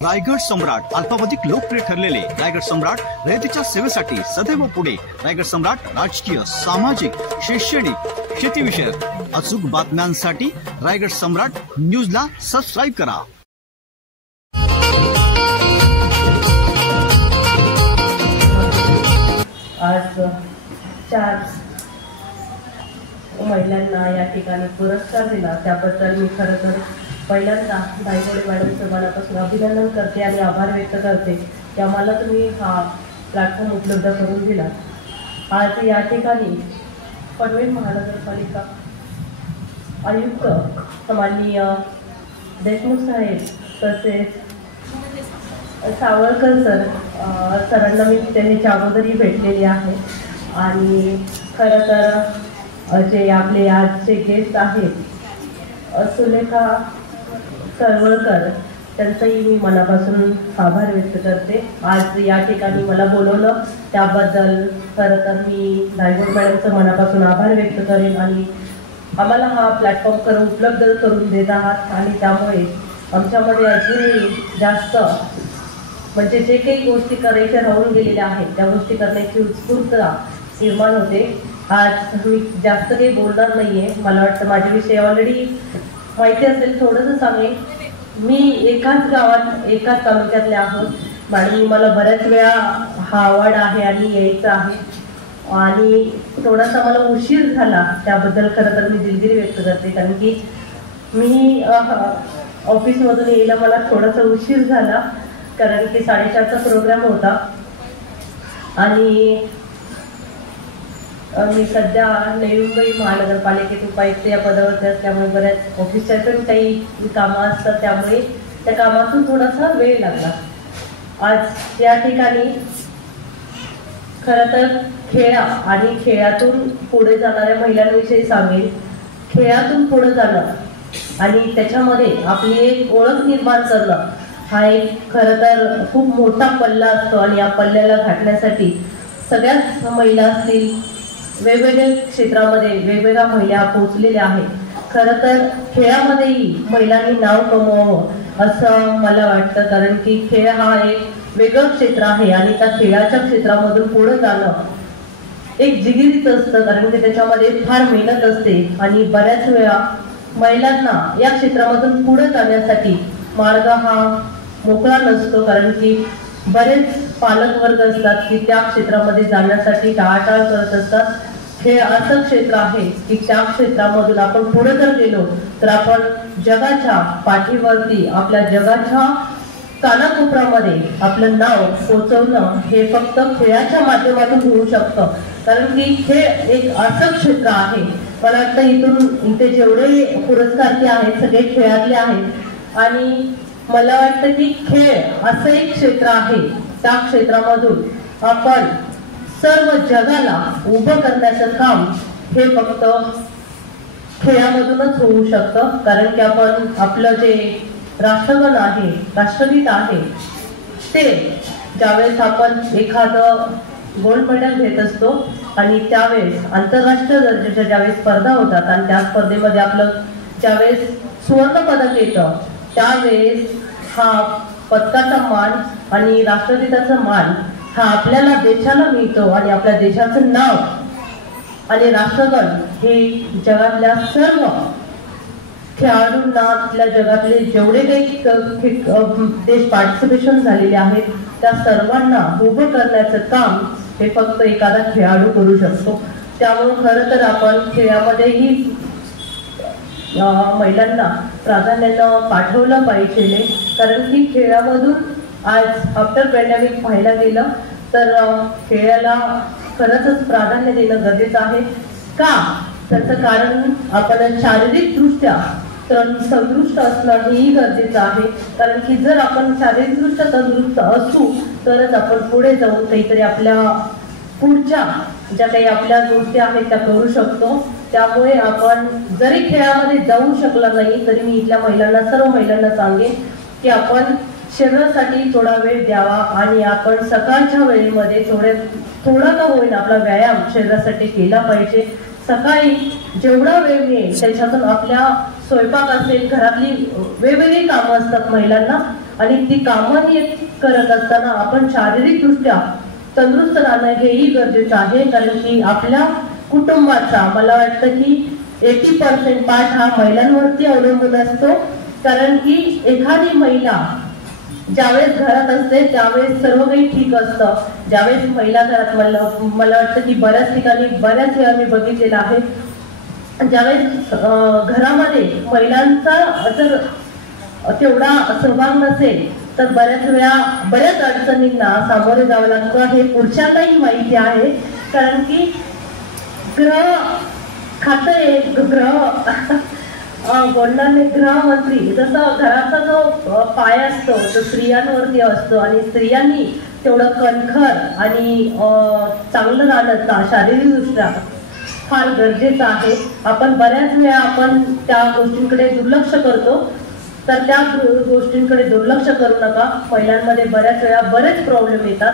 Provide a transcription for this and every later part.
रायगड सम्राट अल्पावधिक लोकप्रिय ठरलेले रायगड सम्राट रयतेच्या सेवेसाठी सदैव पुढे। रायगड सम्राट राजकीय, सामाजिक, शैक्षणिक, शेतीविषयक अचूक बातम्यांसाठी रायगड सम्राट न्यूजला सबस्क्राईब करा। आज 4 महिलांना या ठिकाणी पुरस्कार दिला, त्याबद्दल मी खरं तर पहिल्यांदा दायगोडे मॅडमचं मनापासून अभिनंदन करते आणि आभार व्यक्त करते की आम्हाला तुम्ही हा प्लॅटफॉर्म उपलब्ध करून दिला। आज या ठिकाणी पनवेल महानगरपालिका आयुक्त माननीय देशमुख साहेब तसेच सावळकर सरांना मी त्यांच्या अगोदरही भेटलेली आहे आणि खरं तर जे आपले आजचे गेस्ट आहेत सुलेखा सावळकर त्यांचाही मी मनापासून आभार व्यक्त करते। आज या ठिकाणी मला बोलवलं त्याबद्दल खरं तर मी दायगोडे मॅडमचं मनापासून आभार व्यक्त करेन आणि आम्हाला हा प्लॅटफॉर्म उपलब्ध करून देत आहात आणि त्यामुळे आमच्यामध्ये अजूनही जास्त म्हणजे जे काही गोष्टी करायच्या राहून गेलेल्या आहेत त्या गोष्टी करण्याची उत्स्फूर्तता निर्माण होते। आज मी जास्त काही बोलणार नाहीये, मला वाटतं माझ्याविषयी ऑलरेडी माहिती असेल, थोडंसं सांगेन। मी एकाच गावात एकाच तालुक्यातले आहोत आणि मला बऱ्याच वेळा हा आवड आहे आणि यायचं आहे आणि थोडासा मला उशीर झाला त्याबद्दल खरं तर मी दिलगिरी व्यक्त करते, कारण की मी ऑफिसमधून यायला मला थोडासा उशीर झाला कारण की 4:30चा प्रोग्राम होता आणि मी सध्या नवी मुंबई महानगरपालिकेत उपायुक्त या पदावरती असल्यामुळे बऱ्याच ऑफिसच्या पण काही कामं असतात, त्यामुळे त्या कामातून थोडासा वेळ लागला। आज या ठिकाणी खरं तर खेळा आणि खेळातून पुढे जाणाऱ्या महिलांविषयी सांगेन। खेळातून पुढे जाणं आणि त्याच्यामध्ये आपली एक ओळख निर्माण करणं हा एक खरं तर खूप मोठा पल्ला असतो आणि या पल्ल्याला गाठण्यासाठी सगळ्याच महिला असतील, वेगवेगळ्या क्षेत्रामध्ये वेगवेगळ्या महिला पोहोचलेल्या आहेत। खरं तर खेळामध्येही महिलांनी नाव कमवावं असं मला वाटतं, कारण की खेळ हा एक वेगळं क्षेत्र आहे आणि त्या खेळाच्या क्षेत्रामधून पुढे जाणं एक जिगिरीच असतं, कारण की त्याच्यामध्ये फार मेहनत असते आणि बऱ्याच वेळा महिलांना या क्षेत्रामधून पुढे जाण्यासाठी मार्ग हा मोकळा नसतो, कारण की बरेच पालक वर्ग असतात की त्या क्षेत्रामध्ये जाण्यासाठी टाळाटाळ करत असतात। खेळ असं क्षेत्र आहे की त्या क्षेत्रामधून आपण पुढे जर गेलो तर आपण जगाच्या पाठीवरती आपल्या जगाच्या कानाकोपऱ्यामध्ये आपलं नाव पोहोचवणं हे फक्त खेळाच्या माध्यमातून होऊ शकतं, कारण की खेळ एक असं क्षेत्र आहे, मला वाटतं इथे जेवढे पुरस्कार आहेत सगळे खेळातले आहेत आणि मला वाटतं की खेळ असं एक क्षेत्र आहे त्या क्षेत्रामधून आपण सर्व जगाला उभं करण्याचं काम हे फक्त खेळामधूनच होऊ शकतं, कारण की आपण आपलं जे राष्ट्रगण आहे, राष्ट्रगीत आहे ते ज्यावेळेस आपण एखादं गोल्ड मेडल घेत असतो आणि त्यावेळेस आंतरराष्ट्रीय दर्जाच्या ज्यावेळेस स्पर्धा होतात आणि त्या स्पर्धेमध्ये आपलं ज्यावेळेस सुवर्ण पदक येतं त्यावेळेस हा पदकाचा मान आणि राष्ट्रगीताचा मान हा आपल्याला देशाला मिळतो आणि आपल्या देशाचं नाव आणि राष्ट्रगण हे जगातल्या सर्व खेळाडूंना, आपल्या जगातले जेवढे काही देश पार्टिसिपेशन झालेले आहेत त्या सर्वांना उभं करण्याचं काम हे फक्त एखादा खेळाडू करू शकतो। त्यामुळे खरं तर आपण खेळामध्येही महिलांना प्राधान्यानं पाठवलं पाहिजे, कारण की खेळामधून आज आफ्टर पॅन्डेमिक पाहायला गेलं तर खेळाला खरंच प्राधान्य देणं गरजेचं आहे। का? त्याचं कारण आपण शारीरिकदृष्ट्या तंदुरुस्त असणं हेही गरजेचं आहे, कारण की जर आपण शारीरिकदृष्ट्या तंदुरुस्त असू तरच आपण पुढे जाऊन काहीतरी आपल्या पुढच्या ज्या काही आपल्या गोष्टी आहेत त्या करू शकतो। त्यामुळे आपण जरी खेळामध्ये जाऊ शकला नाही तरी मी इथल्या महिलांना, सर्व महिलांना सांगेन की आपण शरीरासाठी थोडा वेळ द्यावा आणि आपण सकाळच्या वेळेमध्ये थोडा का होईना आपला व्यायाम शरीरासाठी केला पाहिजे। सकाळी जेवढा वेळ मिळेल त्याच्यातून आपल्या स्वयंपाक असेल, घरातली वेगवेगळी कामं असतात महिलांना, आणि ती कामंही करत असताना आपण शारीरिकदृष्ट्या तंदुरुस्त राहणं हेही गरजेचं आहे. कारण की आपल्या कुटुंबाचा मला वाटतं की 80% पार्ट हा महिलांवरती अवलंबून असतो. कारण की एखादी महिला ज्यावेळेस घरात असते त्यावेळेस सर्व काही ठीक असतं. ज्यावेळेस महिला घरात मला वाटतं की बऱ्याच ठिकाणी बऱ्याच वेळा मी बघितलेलं आहे, ज्यावेळेस घरामध्ये महिलांचा जर तेवढा सहभाग नसेल तर बऱ्याच अडचणींना सामोरे जावं लागतं. हे पुरुषांनाही माहिती आहे. कारण की ग्रह खाते बोलणारे गृहमंत्री जसं घराचा जो पाय असतो तो स्त्रियांवरती असतो आणि स्त्रियांनी तेवढं कणखर आणि चांगलं राहणं शारीरिकदृष्ट्या फार गरजेचं आहे. आपण बऱ्याच वेळा आपण त्या गोष्टींकडे दुर्लक्ष करतो. तर त्या गोष्टींकडे दुर्लक्ष करू नका. महिलांमध्ये बऱ्याच वेळा बरेच प्रॉब्लेम येतात,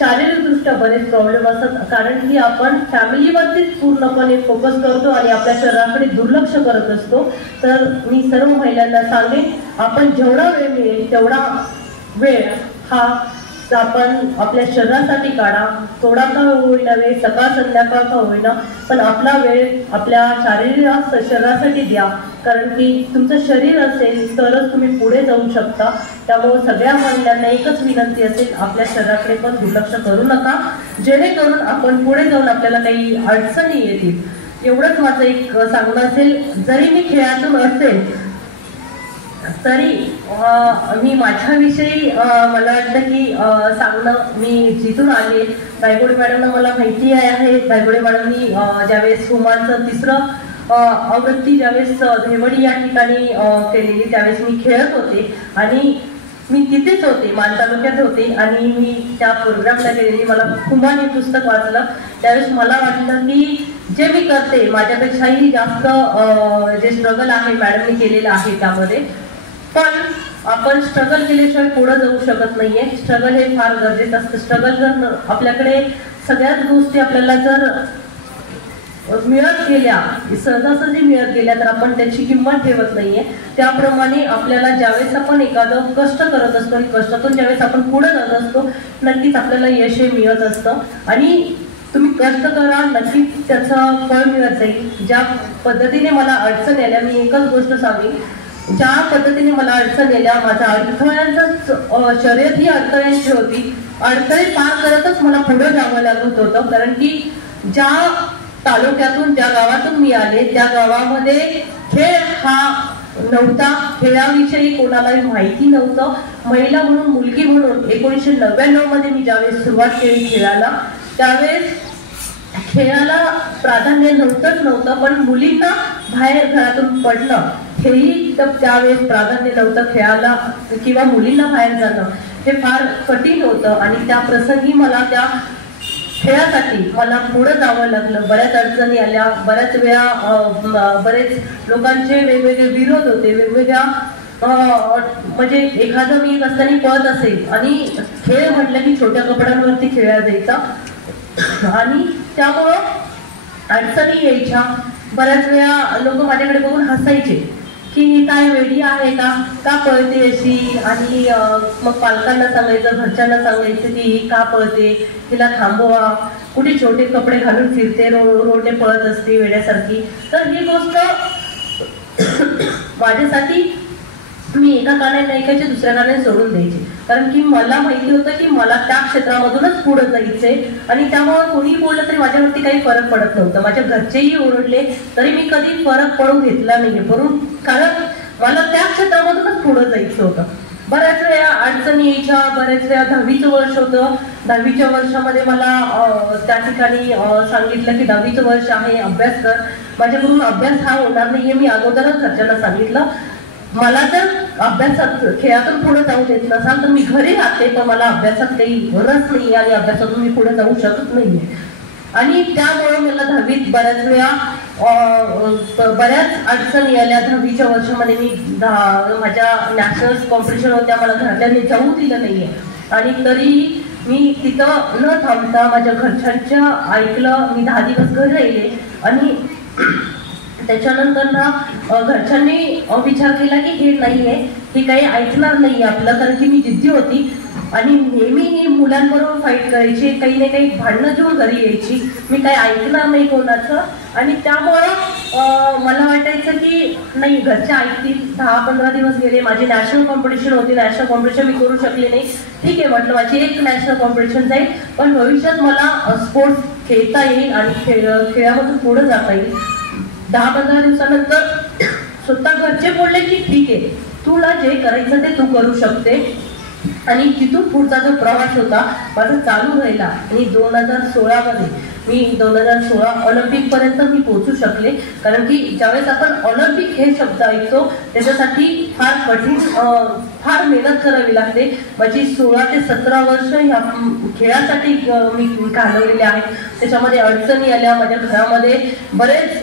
शारीरिकदृष्ट्या बरेच प्रॉब्लेम असतात. कारण की आपण फॅमिलीवरतीच पूर्णपणे फोकस करतो आणि आपल्या शरीराकडे दुर्लक्ष करत असतो. तर मी सर्व महिलांना सांगेन, आपण जेवढा वेळ मिळेल तेवढा वेळ हा आपण आपल्या शरीरासाठी काढा. थोडा का होईना वेळ, सकाळ संध्याकाळ का होईना, पण आपला वेळ आपल्या शारीरिक शरीरासाठी द्या. कारण की तुमचं शरीर असेल तरच तुम्ही पुढे जाऊ शकता. त्यामुळे सगळ्या महिलांना एकच विनंती असेल, आपल्या शरीराकडे पण दुर्लक्ष करू नका, जेणेकरून आपण पुढे जाऊन आपल्याला काही अडचणी येतील. एवढंच माझं एक सांगणं असेल. जरी मी खेळातून असेल तरी मी माझ्याविषयी मला वाटतं की सांगणं, मी जिथून आले गायगोडे मॅडमना मला माहिती आहे. गायगोडे मॅडमनी ज्यावेळेस हुमानचं 3रं आवृत्ती ज्यावेळेस धेवडी या ठिकाणी केलेली त्यावेळेस मी खेळत होते आणि मी तिथेच होते, मान तालुक्यात होते आणि मी त्या प्रोग्रामला गेलेली. मला हुमान हे पुस्तक वाचलं त्यावेळेस मला वाटलं की जे मी करते माझ्यापेक्षाही जास्त जे स्ट्रगल आहे मॅडमने केलेलं आहे त्यामध्ये. पण आपण स्ट्रगल केल्याशिवाय पुढे जाऊ शकत नाहीये. स्ट्रगल हे फार गरजेचं असतं. स्ट्रगल जर आपल्याकडे सगळ्याच गोष्टी आपल्याला जर मिळत गेल्या, सहजासहजी मिळत गेल्या, तर आपण त्याची किंमत ठेवत नाहीये. त्याप्रमाणे आपल्याला ज्यावेळेस आपण एखादं कष्ट करत असतो आणि कष्टातून ज्यावेळेस आपण पुढे जात असतो नक्कीच आपल्याला यश हे मिळत असतं. आणि तुम्ही कष्ट करा, नक्कीच त्याचं फळ मिळत जाईल. ज्या पद्धतीने मला अडचण आल्या, मी एकच गोष्ट सांगेन, ज्या पद्धतीने मला अडचण येल्या, माझ्या अडथळ्यांचं शर्यत ही अडथळ्यांची होती. अडथळे पार करतच मला पुढे जावं लागत होतं. कारण की ज्या तालुक्यातून ज्या गावातून मी आले त्या गावामध्ये खेळ हा नव्हता. खेळाविषयी कोणालाही माहिती नव्हतं. महिला म्हणून, मुलगी म्हणून 1999 मध्ये मी ज्यावेळेस सुरुवात केली खेळाला त्यावेळेस खेळाला प्राधान्य नव्हतं. पण मुलींना बाहेर घरातून पडणं हेही त्यावेळेस प्राधान्य नव्हतं. खेळाला किंवा मुलींना बाहेर जाणं हे फार कठीण होतं आणि त्या प्रसंगी मला त्या खेळासाठी मला पुढे जावं लागलं. बऱ्याच अडचणी आल्या, बऱ्याच वेळा बरेच लोकांचे वेगवेगळे विरोध होते, वेगवेगळ्या म्हणजे एखादं मी रस्त्याने पळत असेल आणि खेळ म्हटलं की छोट्या कपड्यांवरती खेळला जायचा आणि त्यामुळं अडचणी यायच्या. बऱ्याच वेळा लोक माझ्याकडे बघून हसायचे की काय वेडी आहे का पळते अशी. आणि मग पालकांना सांगायचं, घरच्यांना सांगायचं की ही का पळते, तिला थांबवा, कुठे छोटे कपडे घालून फिरते, रोडने पळत असते वेड्यासारखी. तर ही गोष्ट माझ्यासाठी मी एका कानाने ऐकायचे, दुसऱ्या कानाने सोडून द्यायचे. कारण की मला माहिती होतं की मला त्या क्षेत्रामधूनच पुढे जायचंय आणि त्यामुळे कोणी बोललं तरी माझ्यावरती काही फरक पडत नव्हतं. माझ्या घरचेही ओरडले तरी मी कधी फरक पडू घेतला नाही, कारण मला त्या क्षेत्रामधूनच पुढे जायचं होतं. बऱ्याच वेळा अडचणी यायच्या. बऱ्याच वेळा 10वीचं वर्ष होतं. 10वीच्या वर्षामध्ये मला त्या ठिकाणी सांगितलं की 10वीचं वर्ष आहे, अभ्यास कर. माझ्याकडून अभ्यास हा होणार नाहीये. मी अगोदरच घरच्यांना सांगितलं, मला जर अभ्यासात खेळातून पुढे जाऊ देत नसाल तर मी घरी राहते, पण मला अभ्यासात काही रस नाही आणि अभ्यासातून मी पुढे जाऊ शकत नाहीये. आणि त्यामुळे मला 10वीत बऱ्याच वेळा बऱ्याच अडचणी आल्या. 10वीच्या वर्षामध्ये मी माझ्या नॅशनल कॉम्पिटिशन होत्या, मला घरच्यांनी जाऊ दिलं नाहीये आणि तरी मी तिथं न थांबता माझ्या घरच्यांच्या ऐकलं. मी 10 दिवस घरी राहिले आणि त्याच्यानंतर ना घरच्यांनी विचार केला की हे नाहीये, ही काही ऐकणार नाही आपलं, कारण की मी जिद्दी होती आणि नेहमी ही मुलांबरोबर फाईट करायची, काही ना काही भांडणं घेऊन घरी यायची, मी काही ऐकणार नाही कोणाचं. आणि त्यामुळं मला वाटायचं की नाही घरच्या ऐकतील. 10-15 दिवस गेले, माझी नॅशनल कॉम्पिटिशन होती, नॅशनल कॉम्पिटिशन मी करू शकले नाही. ठीक आहे म्हटलं, माझी एक नॅशनल कॉम्पिटिशन जाईल, पण भविष्यात मला स्पोर्ट्स खेळता येईल आणि खेळामधून पुढे जाता येईल. 10-15 दिवसानंतर स्वतः घरचे बोलले की ठीक आहे, तुला जे करायचं ते तू करू शकते. आणि तिथून पुढचा जो प्रवास होता माझा चालू राहिला. आणि 2016 मध्ये मी 2016 ऑलिम्पिक पर्यंत मी पोहोचू शकले. कारण की ज्यावेळेस आपण ऑलिम्पिक हे शब्द ऐकतो त्याच्यासाठी फार कठीण, फार मेहनत करावी लागते. माझी 16 ते 17 वर्ष ह्या खेळासाठी मी घालवलेले आहेत. त्याच्यामध्ये अडचणी आल्या, माझ्या घरामध्ये बरेच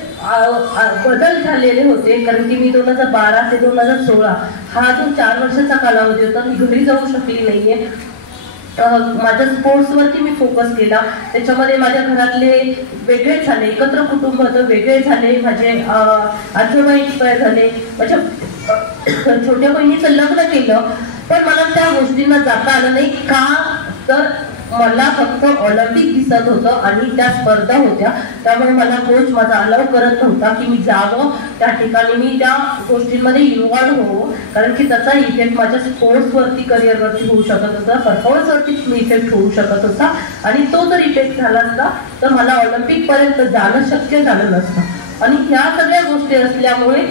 बदल झालेले होते. कारण की मी 2012 ते 2016 हा जो 4 वर्षाचा कालावधी होता, मी घरी जाऊ शकली नाहीये. माझ्या स्पोर्ट्सवरती मी फोकस केला. त्याच्यामध्ये माझ्या घरातले वेगळे झाले, एकत्र कुटुंब होतं, वेगळे झाले. माझे आजोबा एक्सपायर झाले, माझ्या छोट्या बहिणीचं लग्न केलं, पण मला त्या गोष्टींना जाता आलं नाही. का तर मला फक्त ऑलिम्पिक दिसत होतं आणि त्या स्पर्धा होत्या, त्यामुळे मला कोच माझा अलाव करत नव्हता की मी जावं त्या ठिकाणी, मी त्या गोष्टींमध्ये इन्व्हॉल्व होवं. कारण की त्याचा इफेक्ट माझ्या स्पोर्ट्सवरती, करिअरवरती होऊ शकत होता, परफॉर्मन्सवरती इफेक्ट होऊ शकत होता. आणि तो जर इफेक्ट झाला असता तर मला ऑलिम्पिक पर्यंत जाणं शक्य झालं नसतं. आणि ह्या सगळ्या गोष्टी असल्यामुळे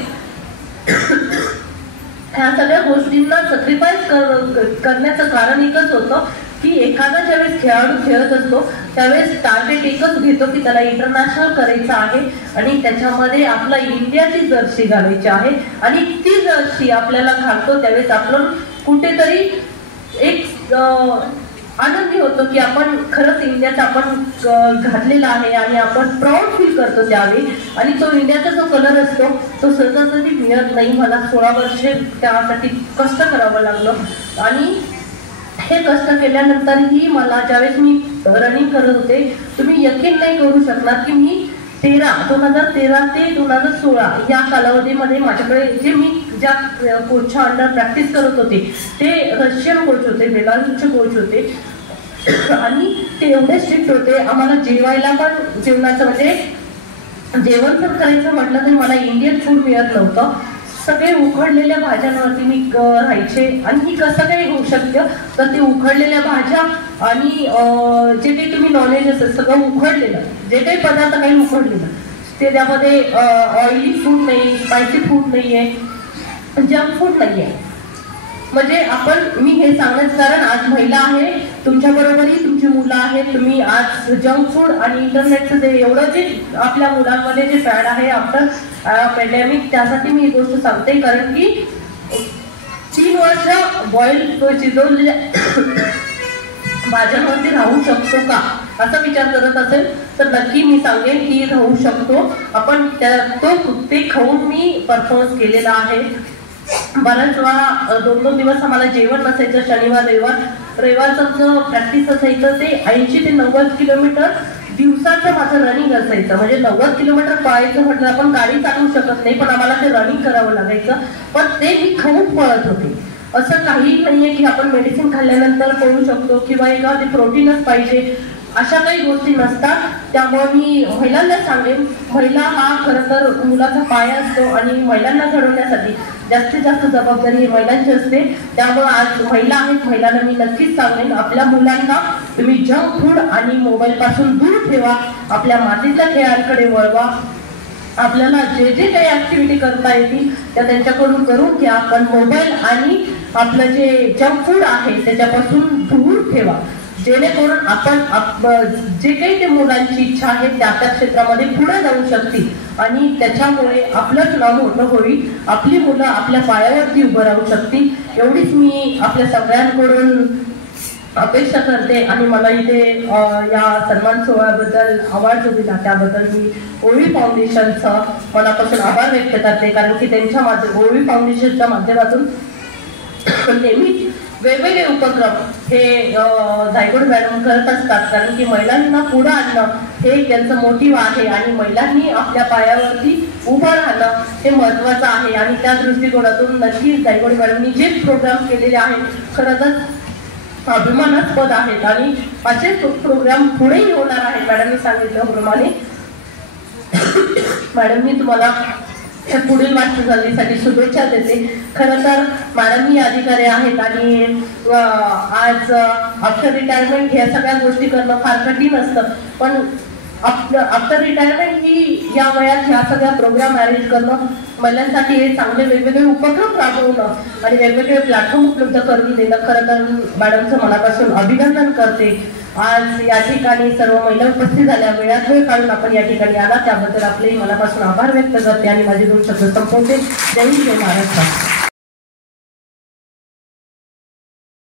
ह्या सगळ्या गोष्टींना सॅक्रिफाईस करण्याचं कारण एकच होतं की एखादा ज्यावेळेस खेळाडू खेळत असतो त्यावेळेस टार्गेट एकच घेतो की त्याला इंटरनॅशनल करायचं आहे आणि त्याच्यामध्ये आपला इंडियाची जर्सी घालायची आहे. आणि ती जर्सी आपल्याला घालतो त्यावेळेस आपण कुठेतरी एक आनंदी होतो की आपण खरंच इंडियाचा आपण घातलेला आहे आणि आपण प्राऊड फील करतो त्यावेळी. आणि तो इंडियाचा जो कलर असतो तो सहजासहजी मिळत नाही. मला 16 वर्षे त्यासाठी कष्ट करावं लागलं. आणि हे कष्ट केल्यानंतरही मला ज्यावेळेस मी रनिंग करत होते, तुम्ही यकीन नाही करू शकणार की मी 2013 ते 2016 या कालावधीमध्ये माझ्याकडे जे मी ज्या कोचच्या अंडर प्रॅक्टिस करत होते ते रशियन कोच होते, बेलारूसचे कोच होते. आणि ते एवढे स्ट्रिक्ट होते, आम्हाला जेवायला पण जेवणाचं म्हणजे जेवण जर करायचं म्हटलं तर मला इंडियन फूड मिळत नव्हतं. सगळे उकडलेल्या भाज्यांवरती मी राहायचे. आणि ही कसं काही होऊ शकतं तर ते उकडलेल्या भाज्या आणि जे काही तुम्ही नॉनव्हेज असेल सगळं उकडलेलं, जे काही पदार्थ काही उकडलेलं ते त्यामध्ये ऑइली फूड नाही, स्पायसी फूड नाही आहे, जंक फूड नाही आहे. म्हणजे मी हे सांगण्याचं कारण आज महिला आहे तुमच्या बरोबरही तुमची मुलं आहेत, तुम्ही आज जंक फूड आणि इंटरनेटचं जे एवढं जे आपल्या मुलांमध्ये जे फॅड आहे आफ्टर पॅन्डेमिक, त्यासाठी मी ही गोष्ट सांगते. कारण की 3 वर्ष बॉईल शिजवलेल्या भाज्यांवरती राहू शकतो का असा विचार करत असेल तर नक्की मी सांगेन की राहू शकतो आपण. ते खाऊन मी परफॉर्मन्स केलेला आहे. बऱ्याच वेळा 2-2 दिवस आम्हाला जेवण नसायचं. शनिवार रविवारचं जो प्रॅक्टिस असायचं ते 80 ते 90 किलोमीटर दिवसाचं माझं रनिंग असायचं. म्हणजे 90 किलोमीटर पळायचं म्हटलं आपण गाडी चालवू शकत नाही, पण आम्हाला ते रनिंग करावं लागायचं. पण ते मी खाऊन पळत होते. असं काही नाहीये की आपण मेडिसिन खाल्ल्यानंतर पळू शकतो किंवा एखादी प्रोटीनच पाहिजे, अशा काही गोष्टी नसतात. त्यामुळे मी महिलांना सांगेन, महिला हा खरं तर मुलाचा पाया असतो आणि महिलांना घडवण्यासाठी जास्तीत जास्त जबाबदारी ही महिलांची असते. त्यामुळे आज महिला आहेत, महिलांना मी नक्कीच सांगेन आपल्या मुलांना तुम्ही जंक फूड आणि मोबाईल पासून दूर ठेवा, आपल्या मातीच्या खेळांकडे वळवा. आपल्याला जे जे काही ऍक्टिव्हिटी करता येतील त्या त्यांच्याकडून करून घ्या, पण मोबाईल आणि आपलं जे जंक फूड आहे त्याच्यापासून दूर ठेवा. जेणेकरून आपण जे काही ते मुलांची इच्छा आहे त्या त्या क्षेत्रामध्ये पुढे जाऊ शकतील आणि त्याच्यामुळे आपलंच नाव मोठं होईल, आपली मुलं आपल्या पायावरती उभं राहू शकतील. एवढीच मी आपल्या सगळ्यांकडून अपेक्षा करते. आणि मला इथे या सन्मान सोहळ्याबद्दल अवॉर्ड जो दिला त्याबद्दल मी ओवी फाउंडेशनचा मनापासून आभार व्यक्त करते. कारण की त्यांच्या ओवी फाउंडेशनच्या माध्यमातून नेहमी वेगवेगळे उपक्रम हे धायगुडे मॅडम करत असतात. कारण की महिलांना पुढे आणणं हे त्यांचं मोटिव्ह आहे आणि महिलांनी आपल्या पायावरती उभं राहणं हे महत्वाचं आहे आणि त्या दृष्टिकोनातून नक्कीच गायकवाड मॅडमनी जे प्रोग्राम केलेले आहेत खरं तर अभिमानास्पद आहेत आणि असेच प्रोग्राम पुढेही होणार आहेत. मॅडमनी सांगितल्याप्रमाणे मॅडमनी तुम्हाला पुढील वाटचालीसाठी शुभेच्छा देते. खरं तर मॅडम ही अधिकारी आहेत आणि आज आफ्टर रिटायरमेंट ह्या सगळ्या गोष्टी करणं फार कठीण असतं, पण आफ्टर रिटायरमेंट ही या वयात ह्या सगळ्या प्रोग्राम अरेंज करणं महिलांसाठी हे चांगले वेगवेगळे उपक्रम राबवणं आणि वेगवेगळे प्लॅटफॉर्म उपलब्ध करून देणं खरं तर मॅडमचं मनापासून अभिनंदन करते. आज या ठिकाणी सर्व महिला उपस्थित झाल्या, वेळात वेळ काढून आपण या ठिकाणी आला त्याबद्दल आपले मनापासून आभार व्यक्त करते आणि माझे 2 शब्द संपवते. जय हिंद, जय महाराष्ट्र.